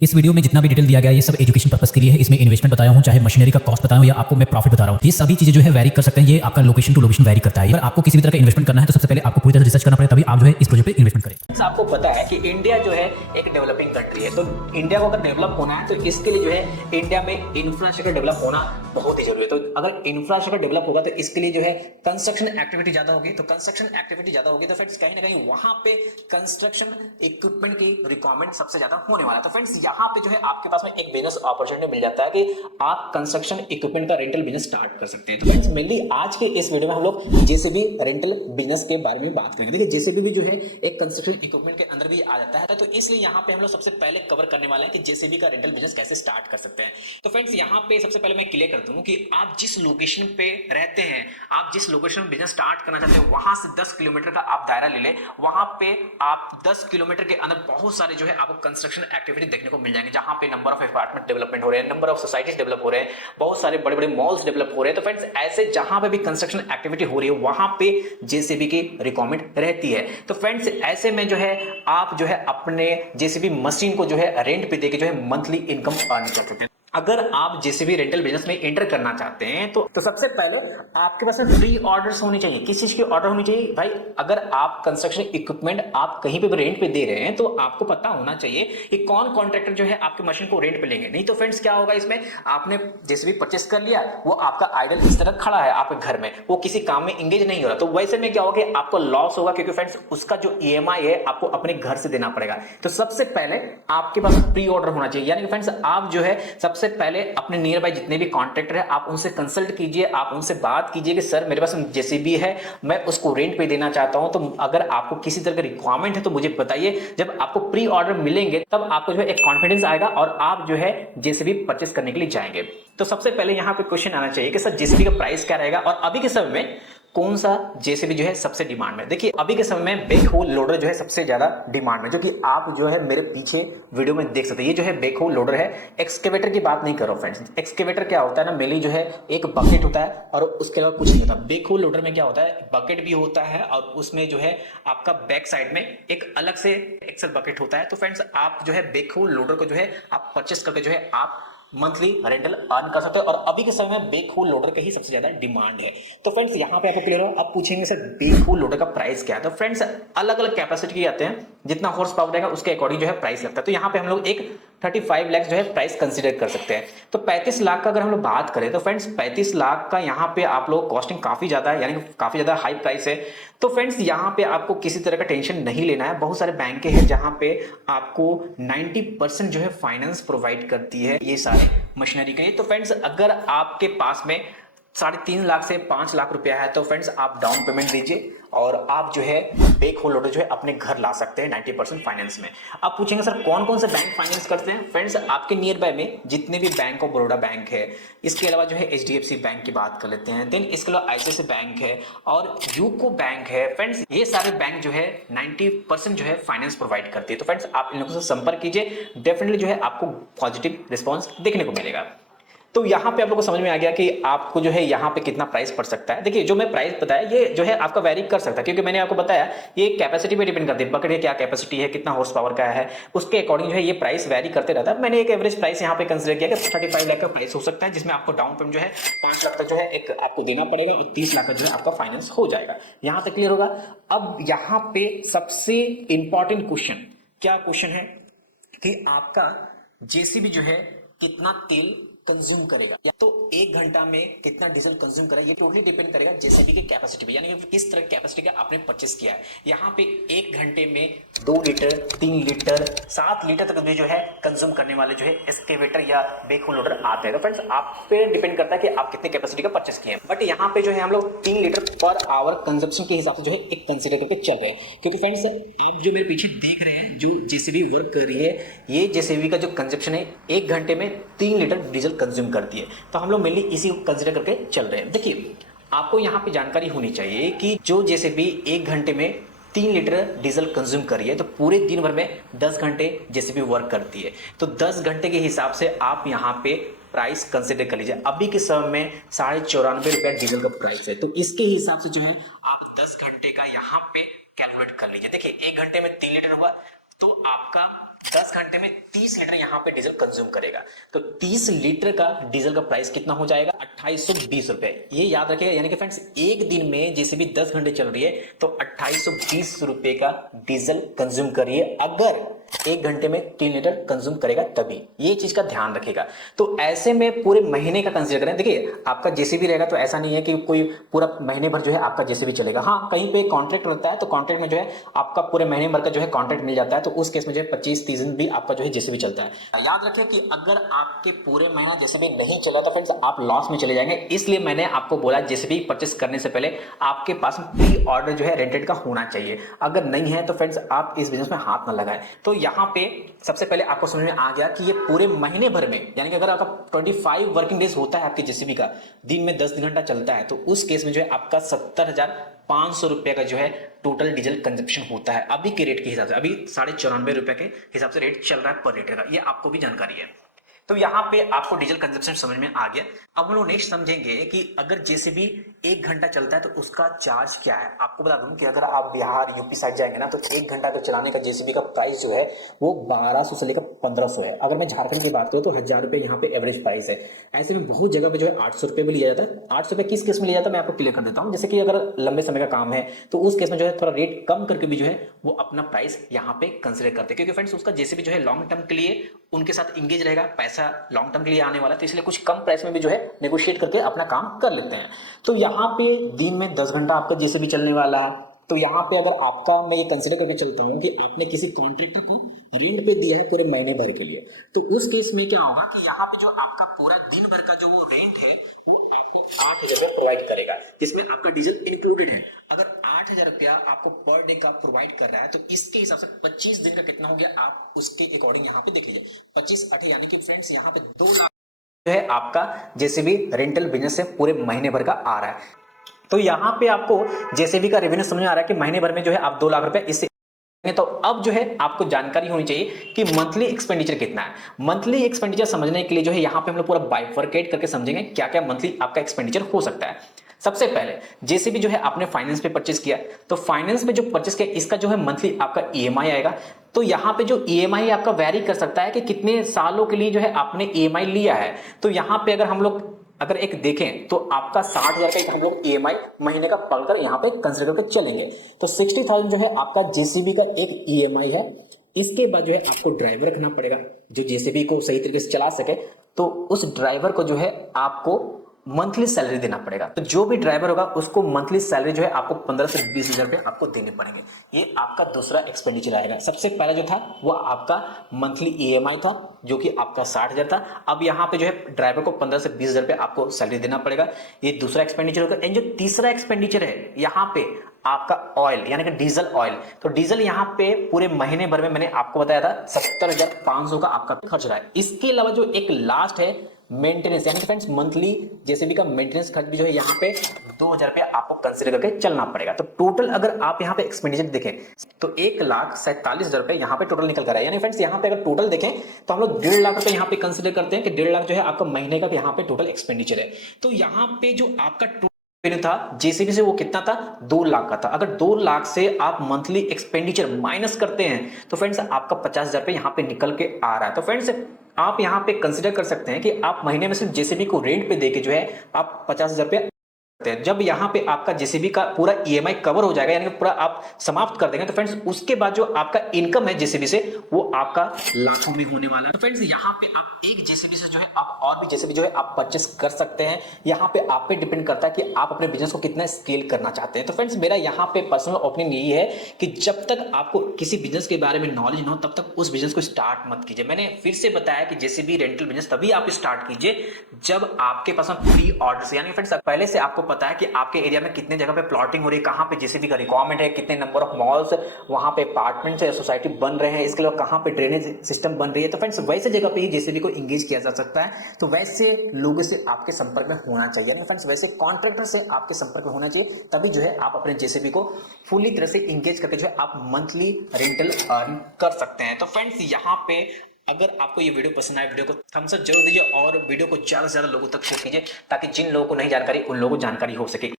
इस वीडियो में जितना भी डिटेल दिया गया है ये सब एजुकेशन पर्पस के लिए है। इसमें इन्वेस्टमेंट बताया हूँ, चाहे मशीनरी का कॉस्ट बताया हूँ या आपको मैं प्रॉफिट बता रहा हूँ, ये सभी चीजें जो है वैरी कर सकते हैं। ये आपका लोकेशन टू लोकेशन वैरी करता है। अगर आपको किसी भी तरह का इन्वेस्टमेंट करना है तो सबसे पहले आपको पूरी तरह रिसर्च करना पड़ेगा, तभी आप जो है इस प्रोजेक्ट पे इन्वेस्टमेंट करें। आपको पता है कि इंडिया जो है एक डेवलपिंग कंट्री है, तो इंडिया को अगर डेवलप होना है तो इसके लिए जो है इंडिया में इंफ्रास्ट्रक्चर डेवलप होना बहुत ही जरूरी है। तो अगर इंफ्रास्ट्रक्चर डेवलप होगा तो इसके लिए जो है कंस्ट्रक्शन एक्टिविटी ज्यादा होगी, तो कंस्ट्रक्शन एक्टिविटी ज्यादा होगी तो फ्रेंड्स कहीं ना कहीं वहां पे कंस्ट्रक्शन इक्विपमेंट की रिक्वायरमेंट सबसे ज्यादा होने वाला है। तो फ्रेंड्स यहाँ पे जो है आपके पास में एक बिजनेस अपॉर्चुनिटी मिल जाता है कि आप कंस्ट्रक्शन इक्विपमेंट का रेंटल बिजनेस स्टार्ट कर सकते हैं। तो फ्रेंड्स मेनली आज के इस वीडियो में हम लोग जेसीबी रेंटल बिजनेस के बारे में बात करेंगे। देखिए जेसीबी भी जो है एक कंस्ट्रक्शन इक्विपमेंट के अंदर भी आ जाता है, तो इसलिए यहाँ पे हम लोग सबसे पहले कवर करने वाले हैं कि जेसीबी का रेंटल बिजनेस कैसे स्टार्ट कर सकते हैं। तो फ्रेंड्स यहाँ पे सबसे पहले मैं क्लियर कर दूं कि आप जिस लोकेशन पे रहते हैं, आप जिस लोकेशन में बिजनेस स्टार्ट करना चाहते हैं, वहां से 10 किलोमीटर का आप दायरा ले ले, वहां पे आप 10 किलोमीटर के अंदर बहुत सारे जो है आपको कंस्ट्रक्शन एक्टिविटी देखने को मिल जाएंगे, जहां पे नंबर ऑफ अपार्टमेंट डेवलपमेंट हो रहे हैं, नंबर ऑफ सोसाइटीज डेवलप हो रहे हैं, बहुत सारे बड़े बड़े मॉल्स डेवलप हो रहे हैं। तो फ्रेंड्स ऐसे जहां पे भी कंस्ट्रक्शन एक्टिविटी हो रही है वहां पे जेसीबी की रिक्वायरमेंट रहती है। तो फ्रेंड्स ऐसे में जो है आप जो है अपने जेसीबी मशीन को जो है रेंट पे देके जो है मंथली इनकम अर्न कर सकते हैं। अगर आप जेसीबी रेंटल बिजनेस में एंटर करना चाहते हैं तो सबसे पहले आपके पास प्री ऑर्डर्स होनी चाहिए। किस चीज की ऑर्डर होनी चाहिए भाई? अगर आप कंस्ट्रक्शन इक्विपमेंट आप कहीं पे भी रेंट पे दे रहे हैं तो आपको पता होना चाहिए कि कौन कॉन्ट्रैक्टर जो है आपके मशीन को रेंट पे लेंगे। नहीं तो फ्रेंड्स क्या होगा, इसमें आपने जेसीबी परचेस कर लिया, वो आपका आइडल इस तरह खड़ा है आपके घर में, वो किसी काम में इंगेज नहीं हो रहा, तो वैसे में क्या होगा, आपको लॉस होगा, क्योंकि फ्रेंड्स उसका जो ईएमआई है आपको अपने घर से देना पड़ेगा। तो सबसे पहले आपके पास प्री ऑर्डर होना चाहिए, यानी कि फ्रेंड्स आप जो है सबसे पहले अपने नियर बाय जितने भी कॉन्ट्रैक्टर है आप उनसे कंसल्ट कीजिए, आप उनसे बात कीजिए कि सर मेरे पास जेसीबी है, मैं उसको रेंट पे देना चाहता हूं, तो अगर आपको किसी तरह का रिक्वायरमेंट है तो मुझे बताइए। जब आपको प्री ऑर्डर मिलेंगे तब आपको जो है एक कॉन्फिडेंस आएगा और आप जो है जेसीबी परचेस करने के लिए जाएंगे। तो सबसे पहले यहां पे क्वेश्चन आना चाहिए कि सर जेसीबी का प्राइस क्या रहेगा और अभी के समय में कौन सा जेसीबी जो है सबसे डिमांड में। देखिए अभी के समय में बैकहोल लोडर जो है सबसे ज्यादा डिमांड में, जो कि आप जो है मेरे पीछे वीडियो में देख सकते हैं। ये जो है बैकहोल लोडर है, एक्सकेवेटर की बात नहीं करो फ्रेंड्स। एक्सकेवेटर क्या होता है ना, मेनली जो है एक बकेट होता है और उसके अलावा कुछ नहीं होता। बैकहोल लोडर में क्या होता है, बकेट भी होता है और उसमें जो है आपका बैक साइड में एक अलग से एक्सेल बकेट होता है। तो फ्रेंड्स आप जो है बैकहोल लोडर को जो है आप परचेस करके जो है आप मंथली रेंटल अर्न कर सकते हैं और अभी के समय में बैकहोल लोडर के ही सबसे ज्यादा डिमांड है। तो फ्रेंड्स यहाँ पे आपको क्लियर हो। अब पूछेंगे सर बैकहोल लोडर का प्राइस क्या है? तो फ्रेंड्स अलग अलग कैपेसिटी के आते हैं, जितना हॉर्स पावर रहेगा उसके अकॉर्डिंग जो है प्राइस लगता है। तो यहाँ पे हम लोग एक 35 लाख जो है प्राइस कंसीडर कर सकते हैं। तो 35 लाख का अगर हम लोग बात करें तो फ्रेंड्स 35 लाख का यहाँ पे आप लोग कॉस्टिंग काफी ज्यादा है, यानी कि काफी ज्यादा हाई प्राइस है। तो फ्रेंड्स यहाँ पे आपको किसी तरह का टेंशन नहीं लेना है। बहुत सारे बैंक हैं जहाँ पे आपको 90% जो है फाइनेंस प्रोवाइड करती है ये सारे मशीनरी के लिए। तो फ्रेंड्स अगर आपके पास में 3.5 लाख से 5 लाख रुपया है तो फ्रेंड्स आप डाउन पेमेंट दीजिए और आप जो है बैकहोल लोडर जो है अपने घर ला सकते हैं 90% फाइनेंस में। आप पूछेंगे सर कौन कौन से बैंक फाइनेंस करते हैं? फ्रेंड्स आपके नियर बाय में जितने भी बैंक ऑफ बड़ौदा बैंक है, इसके अलावा जो है एचडीएफसी बैंक की बात कर लेते हैं, देन इसके अलावा आईसीआईसीआई बैंक है और यूको बैंक है। फ्रेंड्स ये सारे बैंक जो है 90% जो है फाइनेंस प्रोवाइड करती है। तो फ्रेंड्स आप इन लोगों से संपर्क कीजिए, डेफिनेटली जो है आपको पॉजिटिव रिस्पॉन्स देखने को मिलेगा। तो यहाँ पे आप लोगों को समझ में आ गया कि आपको जो है यहाँ पे कितना प्राइस पड़ सकता है। देखिए जो मैं प्राइस बताया ये जो है आपका वैरी कर सकता है, क्योंकि मैंने आपको बताया ये कैपेसिटी पे डिपेंड करती है, बकेट की क्या कैपेसिटी है, कितना हॉर्स पावर का है, उसके अकॉर्डिंग जो है ये प्राइस वैरी करते रहता है। मैंने एक एवरेज प्राइस यहाँ पे कंसिडर किया कि 35 लाख का प्राइस हो सकता है, जिसमें आपको डाउन पेमेंट जो है 5 लाख तक जो है एक आपको देना पड़ेगा और 30 लाख का जो है आपका फाइनेंस हो जाएगा। यहाँ तक क्लियर होगा। अब यहाँ पे सबसे इंपॉर्टेंट क्वेश्चन क्या क्वेश्चन है कि आपका जेसीबी जो है कितना तेल कंज्यूम करेगा, या तो 1 घंटा में कितना डीजल कंज्यूम करेगा। ये टोटली डिपेंड करेगा जेसीबी की कैपेसिटी पे, यानी कि किस तरह कैपेसिटी का आपने परचेस किया है। यहाँ पे 1 घंटे में 2 लीटर 3 लीटर 7 लीटर तक भी जो है कंज्यूम करने वाले जो है एक्सकेवेटर या बैकहोल लोडर आते हैं। तो फ्रेंड्स आप पे डिपेंड करता है कि आप कितने कैपेसिटी का परचेस किए हैं। बट यहाँ पे जो है हम लोग 3 लीटर पर आवर कंजप्शन के हिसाब से जो है एक कंसिडर करके चल रहे हैं, क्योंकि फ्रेंड्स आप जो मेरे पीछे देख रहे हैं जो जेसीबी वर्क कर रही है, ये जेसीबी का जो कंजप्शन है 1 घंटे में 3 लीटर डीजल कंज्यूम करती है। तो हम लोग मेनली इसी को कंसिडर करके चल रहे हैं। देखिए आपको यहाँ पे जानकारी होनी चाहिए कि जो जेसीबी 1 घंटे में 3 लीटर डीजल कंज्यूम कर रही है तो पूरे दिन भर में 10 घंटे जेसीबी वर्क करती है। तो 10 घंटे के हिसाब से आप यहाँ पे प्राइस कंसिडर कर लीजिए। अभी के समय में 94.5 रुपया डीजल का प्राइस है, तो इसके हिसाब से जो है आप 10 घंटे का यहाँ पे कैलकुलेट कर लीजिए। देखिए 1 घंटे में 3 लीटर हुआ तो आपका 10 घंटे में 30 लीटर यहाँ पे डीजल कंज्यूम करेगा। तो 30 लीटर का डीजल का प्राइस कितना हो जाएगा? 2820 रुपए। ये याद रखिएगा, यानी कि फ्रेंड्स एक दिन में जेसीबी 10 घंटे चल रही है तो 2820 रुपए का डीजल कंज्यूम करिए। अगर 1 घंटे में 3 लीटर कंज्यूम करेगा तभी, ये चीज का ध्यान रखिएगा। तो ऐसे में पूरे महीने का कंसीडर करें। देखिए आपका जेसीबी रहेगा तो ऐसा नहीं है कि कोई पूरा महीने भर जो है आपका जेसीबी चलेगा। हाँ, कहीं पे कॉन्ट्रैक्ट रहता है तो कॉन्ट्रैक्ट में जो है आपका पूरे महीने भर का जो है कॉन्ट्रैक्ट मिल जाता है, तो उस केस में जो है 25-30 दिन भी आपका जो है जेसीबी चलता है। याद रखिए कि अगर आपके पूरे महीना जेसीबी नहीं चला तो फ्रेंड्स आप लॉस में चले जाएंगे। इसलिए मैंने आपको बोला जेसीबी परचेस करने से पहले आपके पास प्री ऑर्डर जो है रेंटेड का होना चाहिए। अगर नहीं है तो फ्रेंड्स आप इस बिजनेस में हाथ ना लगाएं। तो यहाँ पे सबसे पहले आपको समझ में आ गया कि ये पूरे महीने भर में, यानी कि अगर आपका 25 वर्किंग डेज होता है आपके जेसीबी का, दिन में 10 घंटा चलता है, तो उस केस में जो है आपका 70,500 रुपए का जो है टोटल डीजल कंजप्शन होता है अभी के रेट के हिसाब से। अभी 94.5 रुपए के हिसाब से रेट चल रहा है पर लीटर का, ये आपको भी जानकारी है। तो यहाँ पे आपको डीजल कंजप्शन समझ में आ गया। अब हम लोग नेक्स्ट समझेंगे कि अगर जेसीबी 1 घंटा चलता है तो उसका चार्ज क्या है। आपको बता दूं कि अगर आप बिहार यूपी साइड जाएंगे ना तो 1 घंटा का चलाने का जेसीबी का प्राइस जो है वो 1200 से लेकर 1500 है। अगर मैं झारखंड की बात करूं तो 1000 रुपए यहाँ पे एवरेज प्राइस है। ऐसे में बहुत जगह पे जो है 800 रुपए भी लिया जाता है। 800 रुपए किस केस में लिया जाता है मैं आपको क्लियर कर देता हूँ। जैसे कि अगर लंबे समय का काम है तो उस केस में जो है थोड़ा रेट कम करके भी जो है वो अपना प्राइस यहाँ पे कंसिडर करते हैं, क्योंकि फ्रेंड्स उसका जेसीबी जो है लॉन्ग टर्म के लिए उनके साथ इंगेज रहेगा, पैसा लॉन्ग टर्म के लिए आने वाला है, तो इसलिए कुछ कम प्राइस में भी जो है नेगोशिएट करके अपना काम कर लेते हैं। तो यहाँ पे दिन में 10 घंटा आपका जेसीबी चलने वाला है। तो यहाँ पे अगर आपका, मैं ये कंसिडर करके चलता हूँ कि आपने किसी कॉन्ट्रैक्टर को रेंट पे दिया है पूरे महीने भर के लिए, तो उस केस में क्या होगा कि यहाँ पे जो आपका पूरा दिन भर का जो वो रेंट है वो आपको 8,000 रुपया प्रोवाइड करेगा, जिसमें आपका डीजल इंक्लूडेड है। अगर 8,000 रुपया आपको पर डे का प्रोवाइड कर रहा है तो इसके हिसाब से 25 दिन का कितना हो गया, आप उसके अकॉर्डिंग यहाँ पे देख लीजिए। 25/8 यानी कि फ्रेंड्स यहाँ पे 2 लाख जो है आपका जेसीबी रेंटल बिजनेस से पूरे महीने भर का आ रहा है। तो यहाँ पे आपको जेसीबी का रेवेन्यू समझ में आ रहा है कि महीने भर में जो है आप 2 लाख रुपए इससे। तो अब जो है आपको जानकारी होनी चाहिए कि मंथली एक्सपेंडिचर कितना है। मंथली एक्सपेंडिचर समझने के लिए जो है यहाँ पे हम लोग पूरा बाइफरकेट करके समझेंगे क्या क्या मंथली आपका एक्सपेंडिचर हो सकता है। सबसे पहले जेसीबी जो है आपने फाइनेंस पे परचेस किया, तो फाइनेंस पे जो परचेस किया इसका जो है मंथली आपका ईएमआई आएगा। तो यहाँ पे जो ईएमआई आपका वैरी कर सकता है कि कितने सालों के लिए जो है आपने ईएमआई लिया है। तो यहाँ पे अगर हम लोग एक देखें तो आपका 60,000 का हम लोग ईएमआई महीने का पढ़कर यहाँ पे कंसिडर करके चलेंगे। तो 60,000 जो है आपका जेसीबी का एक ईएमआई है। इसके बाद जो है आपको ड्राइवर रखना पड़ेगा जो जेसीबी को सही तरीके से चला सके। तो उस ड्राइवर को जो है आपको मंथली सैलरी देना पड़ेगा। तो जो भी ड्राइवर होगा उसको मंथली सैलरी जो है आपको 15 से 20 हजार रुपए आपको देने पड़ेंगे। ये आपका दूसरा एक्सपेंडिचर आएगा। सबसे पहला जो था वो आपका मंथली ईएमआई था जो कि आपका 60,000 था। अब यहाँ पे जो है ड्राइवर को 15 से 20 हजार रुपए आपको सैलरी देना पड़ेगा। ये दूसरा एक्सपेंडिचर होगा। एंड जो तीसरा एक्सपेंडिचर है यहाँ पे आपका ऑयल यानी कि डीजल ऑयल। तो डीजल यहाँ पे पूरे महीने भर में मैंने आपको बताया था 70,500 का आपका खर्च रहा है। इसके अलावा जो एक लास्ट है मेंटेनेंस, यानी कि फ्रेंड्स मंथली जेसीबी का मेंटेनेंस खर्च भी जो है यहाँ पे 2,000 रुपया आपको कंसिडर करके चलना पड़ेगा। तो टोटल अगर आप यहाँ पे एक्सपेंडिचर देखें तो 1,47,000 रुपए यहाँ पे टोटल निकल कर आया। यानी फ्रेंड्स यहाँ पे अगर टोटल देखें तो हम लोग 1.5 लाख रुपए यहाँ पे कंसिडर करते हैं कि 1.5 लाख जो है आपका महीने का यहाँ पे टोटल एक्सपेंडिचर है। तो यहाँ पे जो आपका रेवेन्यू था जेसीबी से वो कितना था, 2 लाख का था। अगर 2 लाख से आप मंथली एक्सपेंडिचर माइनस करते हैं तो फ्रेंड्स आपका 50,000 रुपए यहाँ पे निकल के आ रहा है। तो फ्रेंड्स आप यहाँ पे कंसिडर कर सकते हैं कि आप महीने में सिर्फ जेसीबी को रेंट पे देके जो है आप 50,000 रुपए। जब यहाँ पे आपका जेसीबी का पूरा ईएमआई कवर हो जाएगा यानी कि पूरा आप समाप्त कर देंगे तो फ्रेंड्स उसके बाद जो आपका इनकम है जेसीबी से वो आपका लाखों में होने वाला है। तो फ्रेंड्स यहाँ पे आप एक जेसीबी से जो है आप और भी जेसीबी जो है आप परचेस कर सकते हैं। यहाँ पे आप पे डिपेंड करता है कि आप अपने बिजनेस को कितना स्केल करना चाहते हैं। तो फ्रेंड्स मेरा यहाँ पे पर्सनल ओपिनियन यही है कि जब तक आपको किसी बिजनेस के बारे में नॉलेज ना हो तब तक उस बिजनेस को स्टार्ट मत कीजिए। मैंने फिर से बताया कि जेसीबी रेंटल बिजनेस तभी आप स्टार्ट कीजिए जब आपके पास प्री ऑर्डर, यानी फ्रेंड्स पहले से आपको पता है कि आपके एरिया में कितने जगह पे प्लॉटिंग हो रही है, कहां पे जेसीबी का रिक्वायरमेंट है, कितने नंबर ऑफ मॉल्स वहां पे अपार्टमेंट्स या सोसाइटी बन रहे हैं, इसके अलावा कहां पे ड्रेनेज सिस्टम बन रही है। तो फ्रेंड्स वैसे जगह पे ही जेसीबी को इंगेज किया जा सकता है। तो वैसे लोगों से आपके संपर्क में होना चाहिए, फ्रेंड्स वैसे कॉन्ट्रैक्टर से आपके संपर्क में होना चाहिए, तभी जो है आप अपने जेसीबी को फुली तरह से इंगेज करके जो है आप मंथली रेंटल अर्न कर सकते हैं। तो फ्रेंड्स यहाँ पे अगर आपको ये वीडियो पसंद आए वीडियो को थम्स अप जरूर दीजिए और वीडियो को ज्यादा से ज्यादा लोगों तक शेयर कीजिए ताकि जिन लोगों को नहीं जानकारी उन लोगों को जानकारी हो सके।